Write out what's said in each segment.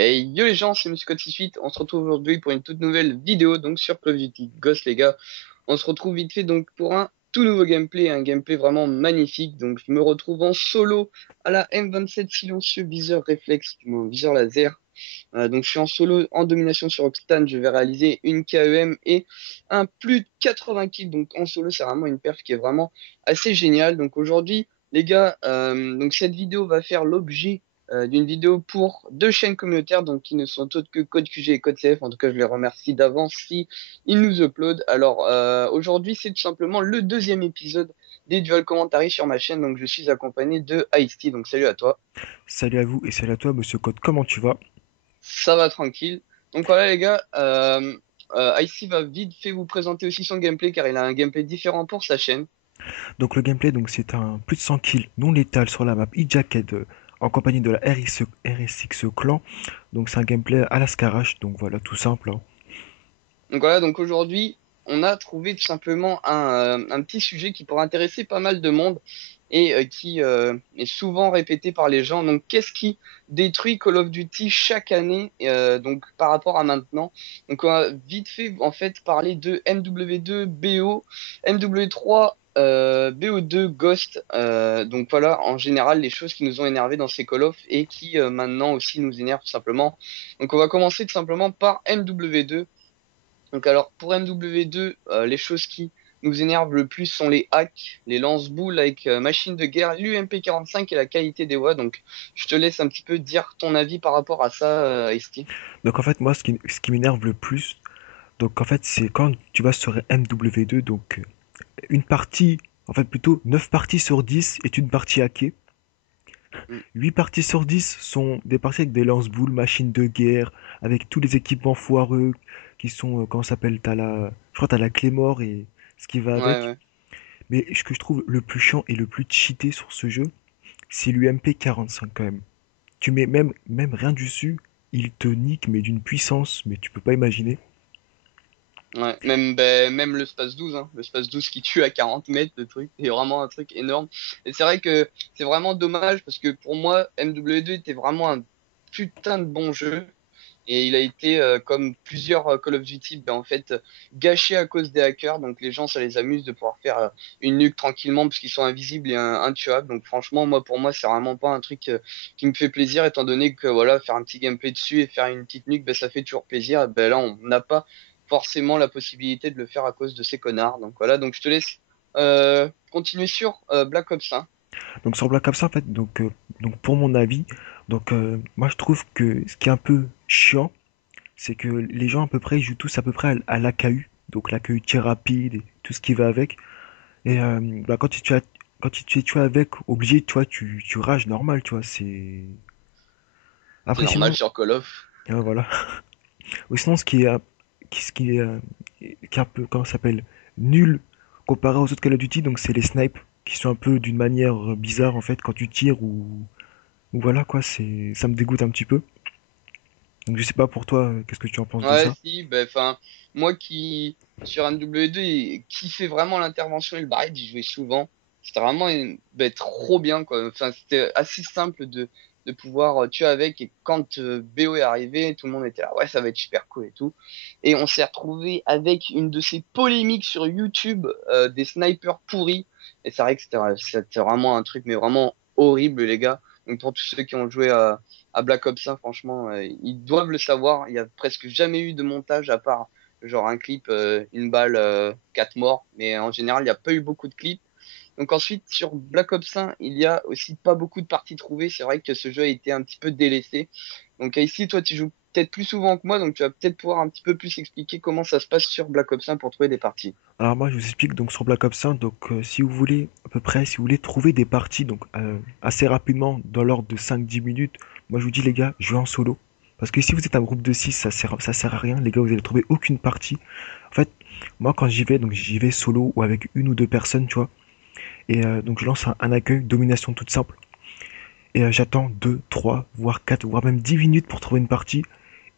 Et yo les gens, c'est Monsieur Code 68, on se retrouve aujourd'hui pour une toute nouvelle vidéo donc sur Call of Duty Ghost les gars. On se retrouve vite fait donc pour un tout nouveau gameplay, un gameplay vraiment magnifique. Donc je me retrouve en solo à la M27 silencieux viseur réflexe, mon viseur laser. Donc je suis en solo en domination sur Oxtan, je vais réaliser une KEM et un plus de 80 kills. Donc en solo c'est vraiment une perf qui est vraiment assez géniale. Donc aujourd'hui les gars, donc cette vidéo va faire l'objet d'une vidéo pour deux chaînes communautaires donc qui ne sont autres que Code QG et Code CF. En tout cas je les remercie d'avance si ils nous uploadent. Alors aujourd'hui c'est tout simplement le deuxième épisode des dual commentaries sur ma chaîne. Donc je suis accompagné de Ice-T, donc salut à toi. Salut à vous et salut à toi, monsieur Code. Comment tu vas? Ça va tranquille. Donc voilà les gars, Icy va vite fait vous présenter aussi son gameplay car il a un gameplay différent pour sa chaîne. Donc le gameplay, donc c'est un plus de 100 kills non létal sur la map e-jacket en compagnie de la RSX Clan. Donc c'est un gameplay à la Scarache, donc voilà, tout simple, hein. Donc voilà, donc aujourd'hui, on a trouvé tout simplement un petit sujet qui pourrait intéresser pas mal de monde et qui est souvent répété par les gens. Donc qu'est-ce qui détruit Call of Duty chaque année donc par rapport à maintenant? Donc on va vite fait en fait parler de MW2 BO, MW3 BO2 Ghost. Donc voilà, en général les choses qui nous ont énervé dans ces Call of et qui maintenant aussi nous énervent tout simplement. Donc on va commencer tout simplement par MW2. Donc alors pour MW2, les choses qui nous énervent le plus sont les hacks, les lance-boules avec machine de guerre, l'UMP45 et la qualité des voix. Donc je te laisse un petit peu dire ton avis par rapport à ça, Esti. Donc en fait, moi, ce qui m'énerve le plus, donc en fait, c'est quand tu vas sur MW2, donc une partie, en fait plutôt 9 parties sur 10 est une partie hackée. Mm. 8 parties sur 10 sont des parties avec des lance-boules, machines de guerre, avec tous les équipements foireux qui sont, comment ça s'appelle, je crois que t'as la Claymore et ce qui va Ouais, avec. ouais. Mais ce que je trouve le plus chiant et le plus cheaté sur ce jeu, c'est l'UMP 45 quand même. Tu mets même rien dessus, il te nique, mais d'une puissance, mais tu peux pas imaginer. Ouais, même, ben, même le Space 12, hein, le Space 12 qui tue à 40 mètres, le truc, c'est vraiment un truc énorme. Et c'est vrai que c'est vraiment dommage parce que pour moi, MW2 était vraiment un putain de bon jeu. Et il a été, comme plusieurs Call of Duty, ben, en fait, gâché à cause des hackers. Donc les gens, ça les amuse de pouvoir faire une nuke tranquillement parce qu'ils sont invisibles et intuables. Donc franchement, moi, pour moi, c'est vraiment pas un truc qui me fait plaisir, étant donné que voilà, faire un petit gameplay dessus et faire une petite nuke, ben, ça fait toujours plaisir. Et ben là, on n'a pas forcément la possibilité de le faire à cause de ces connards. Donc voilà, donc je te laisse continuer sur Black Ops 1. Donc sur Black Ops, en fait, donc pour mon avis, moi je trouve que ce qui est un peu chiant, c'est que les gens à peu près ils jouent tous à peu près à l'AKU, donc l'AKU tir rapide et tout ce qui va avec. Et bah, quand tu es tué avec, obligé, tu vois, tu rages normal, tu vois, c'est... C'est Après normal sinon, sur Call of. voilà. Ou sinon, ce qui est un peu, comment ça s'appelle, nul comparé aux autres Call of Duty, donc c'est les snipes qui sont un peu d'une manière bizarre en fait quand tu tires ou voilà quoi, ça me dégoûte un petit peu. Donc je sais pas pour toi, qu'est-ce que tu en penses de Ouais, ça? si, ben, enfin, moi qui, sur MW2, qui fait vraiment l'intervention et le barrage, j'y jouais souvent. C'était vraiment ben, trop bien, quoi. Enfin, c'était assez simple de pouvoir tuer avec. Et quand BO est arrivé, tout le monde était là, ouais, ça va être super cool et tout. Et on s'est retrouvé avec une de ces polémiques sur YouTube des snipers pourris. Et c'est vrai que c'était vraiment un truc, mais vraiment horrible, les gars. Donc pour tous ceux qui ont joué à Black Ops 1, franchement, ils doivent le savoir. Il y a presque jamais eu de montage à part genre un clip, une balle, quatre morts. Mais en général, il n'y a pas eu beaucoup de clips. Donc ensuite, sur Black Ops 1, il y a aussi pas beaucoup de parties trouvées. C'est vrai que ce jeu a été un petit peu délaissé. Donc ici, toi, tu joues peut-être plus souvent que moi, donc tu vas peut-être pouvoir un petit peu plus expliquer comment ça se passe sur Black Ops 1 pour trouver des parties. Alors moi je vous explique donc sur Black Ops 1, donc si vous voulez à peu près, si vous voulez trouver des parties donc assez rapidement dans l'ordre de 5-10 minutes, moi je vous dis les gars, jouez en solo. Parce que si vous êtes un groupe de 6 ça sert à rien, les gars, vous allez trouver aucune partie. En fait, moi quand j'y vais, donc j'y vais solo ou avec une ou deux personnes, tu vois. Et donc je lance un accueil, domination toute simple. Et j'attends 2 3 voire 4 voire même 10 minutes pour trouver une partie.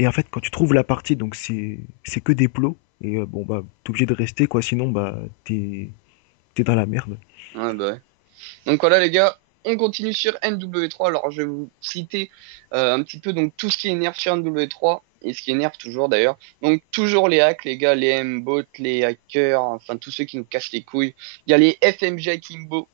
Et en fait, quand tu trouves la partie, donc c'est que des plots. Et bon, bah, t'es obligé de rester, quoi. Sinon, bah, t'es dans la merde. Ouais, bah ouais. Donc voilà les gars, on continue sur MW3. Alors je vais vous citer un petit peu donc tout ce qui est nerf sur MW3 et ce qui est nerf toujours d'ailleurs. Donc toujours les hacks les gars, les M-bots, les hackers, enfin tous ceux qui nous cassent les couilles. Il y a les FMJ Kimbo.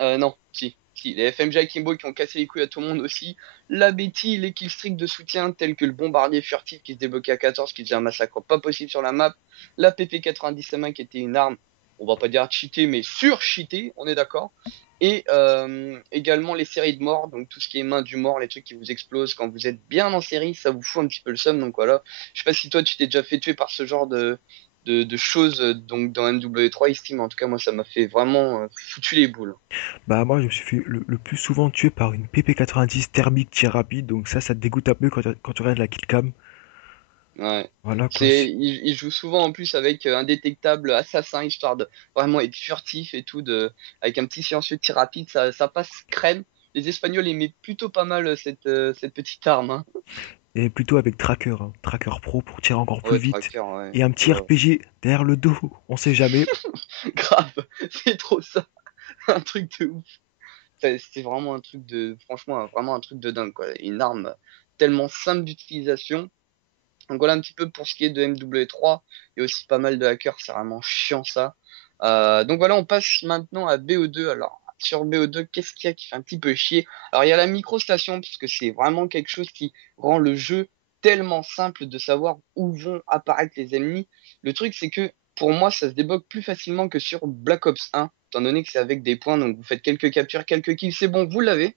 Non, si, les FMJ Kimbo qui ont cassé les couilles à tout le monde aussi. La Betty, les killstreaks de soutien tels que le bombardier furtif qui se débloquait à 14, qui faisait un massacre pas possible sur la map. La PP90 qui était une arme, on va pas dire cheatée, mais sur-cheatée, on est d'accord. Et également les séries de morts, donc tout ce qui est main du mort, les trucs qui vous explosent quand vous êtes bien en série, ça vous fout un petit peu le seum, donc voilà. Je sais pas si toi tu t'es déjà fait tuer par ce genre de choses donc dans MW3 ici, mais en tout cas moi ça m'a fait vraiment foutu les boules. Bah, moi, je me suis fait le plus souvent tuer par une PP90 thermique tir rapide. Donc ça te dégoûte un peu quand tu regardes la killcam. Ouais. Voilà, quoi. Il joue souvent en plus avec un détectable assassin, histoire de vraiment être furtif et tout, avec un petit silencieux de tir rapide, ça passe crème. Les Espagnols aimaient plutôt pas mal cette petite arme, hein. Et plutôt avec Tracker, hein. Tracker Pro pour tirer encore plus Ouais, vite. tracker, ouais. Et un petit Oula. RPG derrière le dos. On sait jamais. Grave, c'est trop ça, un truc de ouf. C'est vraiment un truc franchement, vraiment un truc de dingue, quoi. Une arme tellement simple d'utilisation. Donc voilà un petit peu pour ce qui est de MW3. Il y a aussi pas mal de hackers, c'est vraiment chiant ça. Donc voilà, on passe maintenant à BO2. Alors sur BO2, qu'est-ce qu'il y a qui fait un petit peu chier? Alors il y a la microstation, puisque c'est vraiment quelque chose qui rend le jeu tellement simple de savoir où vont apparaître les ennemis. Le truc, c'est que pour moi, ça se débloque plus facilement que sur Black Ops 1, étant donné que c'est avec des points, donc vous faites quelques captures, quelques kills, c'est bon, vous l'avez.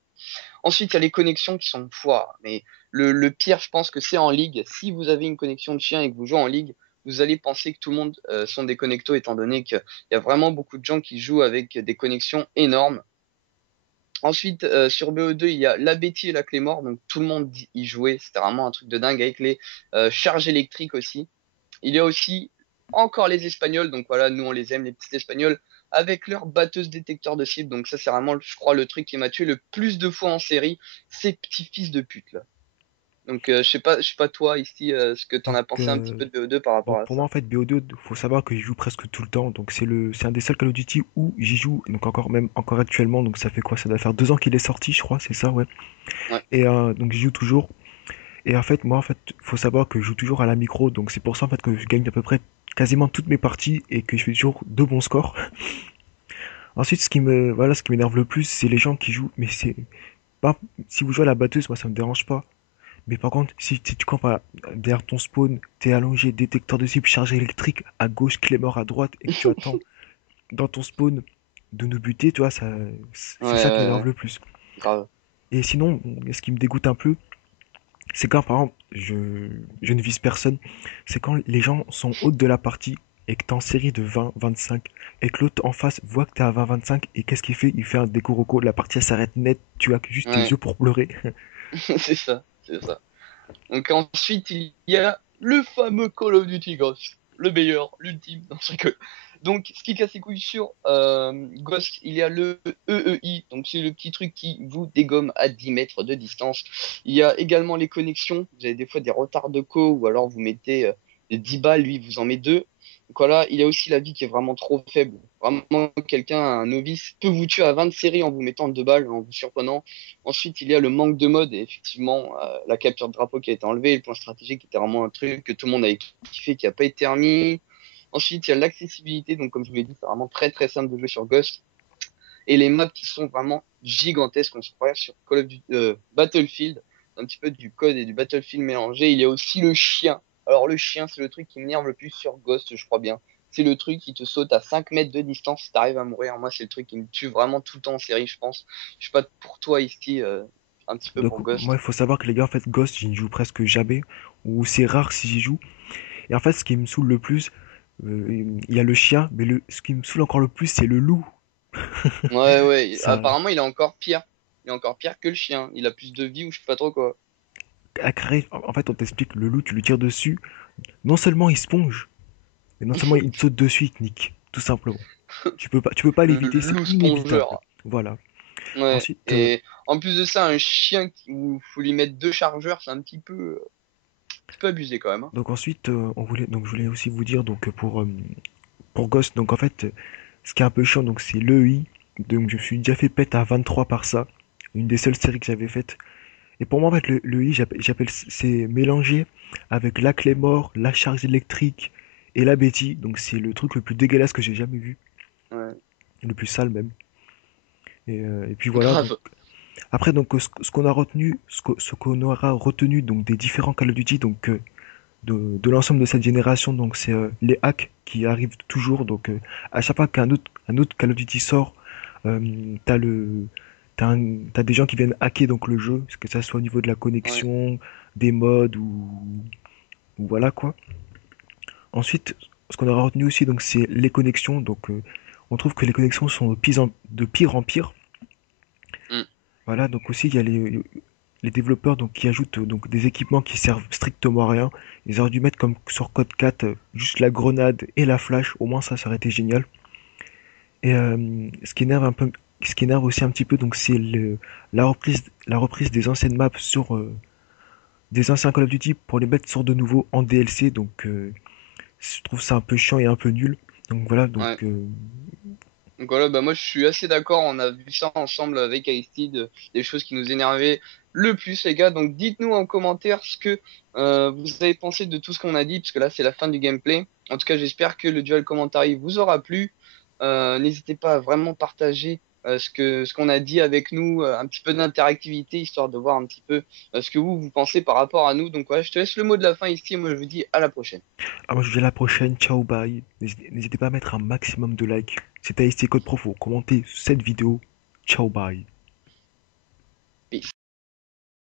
Ensuite, il y a les connexions qui sont foires. Mais le pire, je pense que c'est en ligue. Si vous avez une connexion de chien et que vous jouez en ligue, vous allez penser que tout le monde sont des connectos, étant donné qu'il y a vraiment beaucoup de gens qui jouent avec des connexions énormes. Ensuite, sur BO2, il y a la Betty et la Clémore, donc tout le monde y jouait. C'était vraiment un truc de dingue avec les charges électriques aussi. Il y a aussi encore les Espagnols, donc voilà, nous on les aime, les petits Espagnols, avec leur batteuse détecteur de cible. Donc ça, c'est vraiment, je crois, le truc qui m'a tué le plus de fois en série, ces petits fils de pute là. Donc je sais pas toi ici, ce que t'en Donc, as pensé un petit peu de BO2 par rapport donc à pour moi, ça. en fait, BO2, faut savoir que j'y joue presque tout le temps. Donc c'est un des seuls Call of Duty où j'y joue. Donc encore même encore actuellement. Donc ça fait quoi? Ça doit faire 2 ans qu'il est sorti, je crois. C'est ça, ouais. Ouais, Et donc j'y joue toujours. Et en fait, moi, en fait, faut savoir que je joue toujours à la micro, donc c'est pour ça en fait que je gagne à peu près quasiment toutes mes parties et que je fais toujours de bons scores. Ensuite, ce qui m'énerve le plus, c'est les gens qui jouent, mais c'est pas, si vous jouez à la batteuse, moi ça me dérange pas. Mais par contre, si tu campes derrière ton spawn, t'es allongé, détecteur de cible, charge électrique à gauche, Claymore à droite, et que tu attends dans ton spawn de nous buter, tu vois, ouais, c'est ça qui m'énerve ouais, le plus. grave. Et sinon, ce qui me dégoûte un peu, c'est quand, par exemple, je ne vise personne, c'est quand les gens sont hautes de la partie et que t'es en série de 20-25 et que l'autre en face voit que t'es à 20-25 et qu'est-ce qu'il fait? Il fait un décoroco, la partie elle s'arrête net, tu as juste tes Ouais, yeux pour pleurer. c'est ça, c'est ça. Donc ensuite, il y a le fameux Call of Duty Ghost, le meilleur, l'ultime, non, je rigole. Donc, ce qui casse les couilles sur Ghost, il y a le EEI, donc c'est le petit truc qui vous dégomme à 10 mètres de distance. Il y a également les connexions, vous avez des fois des retards de co, ou alors vous mettez des 10 balles, lui, il vous en met deux. Donc voilà, il y a aussi la vie qui est vraiment trop faible. Vraiment, quelqu'un, un novice, peut vous tuer à 20 séries en vous mettant 2 balles, en vous surprenant. Ensuite, il y a le manque de mode et effectivement la capture de drapeau qui a été enlevée, le point stratégique qui était vraiment un truc que tout le monde avait kiffé, qui a pas été remis. Ensuite, il y a l'accessibilité, donc comme je vous l'ai dit, c'est vraiment très très simple de jouer sur Ghost. Et les maps qui sont vraiment gigantesques, on se croirait sur Call of Duty, Battlefield, un petit peu du code et du Battlefield mélangé. Il y a aussi le chien. Alors le chien, c'est le truc qui m'énerve le plus sur Ghost, je crois bien. c'est le truc qui te saute à 5 mètres de distance si t'arrives à mourir. Moi, c'est le truc qui me tue vraiment tout le temps en série, je pense. Je sais pas pour toi, ici, un petit peu Donc pour moi, Ghost. il faut savoir que les gars, en fait, Ghost, j'y joue presque jamais, ou c'est rare si j'y joue. Et en fait, ce qui me saoule le plus, il y a le chien, mais ce qui me saoule encore le plus, c'est le loup. Ouais, ouais, Ça, apparemment, il est encore pire. Il est encore pire que le chien. Il a plus de vie ou je sais pas trop quoi. en fait, on t'explique, le loup, tu lui tires dessus, non seulement il sponge, mais non seulement il te saute dessus, il te nique, tout simplement. Tu peux pas Le l'éviter, c'est loup inévitable. spongeur. Voilà. Ouais, Ensuite, et en plus de ça, un chien où faut lui mettre deux chargeurs, c'est un petit peu abusé quand même, hein. je voulais aussi vous dire, donc, pour Ghost, donc, en fait, ce qui est un peu chiant, donc, c'est l'EI. Donc, je me suis déjà fait pète à 23 par ça. Une des seules séries que j'avais faites. Et pour moi, en fait, le I, c'est mélangé avec la clé mort, la charge électrique et la Betty. Donc, c'est le truc le plus dégueulasse que j'ai jamais vu. Ouais, Le plus sale, même. Et puis voilà. Donc, grave. après, donc, ce qu'on a retenu, ce qu'on aura retenu, donc, des différents Call of Duty, donc, de l'ensemble de cette génération, donc, c'est les hacks qui arrivent toujours. Donc, à chaque fois qu'un autre Call of Duty sort, t'as t'as des gens qui viennent hacker donc le jeu, que ça soit au niveau de la Ouais, connexion, des mods ou voilà quoi. Ensuite, ce qu'on aura retenu aussi, donc, c'est les connexions. Donc, on trouve que les connexions sont de pire en pire. mm, Voilà, donc aussi, il y a les développeurs donc, qui ajoutent donc, des équipements qui servent strictement à rien. Ils auraient dû mettre comme sur Code 4 juste la grenade et la flash. Au moins, ça aurait été génial. Et ce qui énerve aussi un petit peu, donc, c'est la reprise des anciennes maps des anciens Call of Duty pour les mettre sur de nouveau en DLC. Donc, je trouve ça un peu chiant et un peu nul. Donc voilà, donc, ouais. Donc voilà, bah moi je suis assez d'accord, on a vu ça ensemble avec Aristide, des choses qui nous énervaient le plus les gars, donc dites-nous en commentaire ce que vous avez pensé de tout ce qu'on a dit, parce que là c'est la fin du gameplay. En tout cas j'espère que le duel commentary vous aura plu. N'hésitez pas à vraiment partager ce qu'on a dit avec nous, un petit peu d'interactivité, histoire de voir un petit peu ce que vous pensez par rapport à nous. Donc voilà, je te laisse le mot de la fin ici, et moi je vous dis à la prochaine. moi je vous dis à la prochaine, ciao, bye. N'hésitez pas à mettre un maximum de likes. C'était IC Code Profo, commentez cette vidéo. Ciao, bye.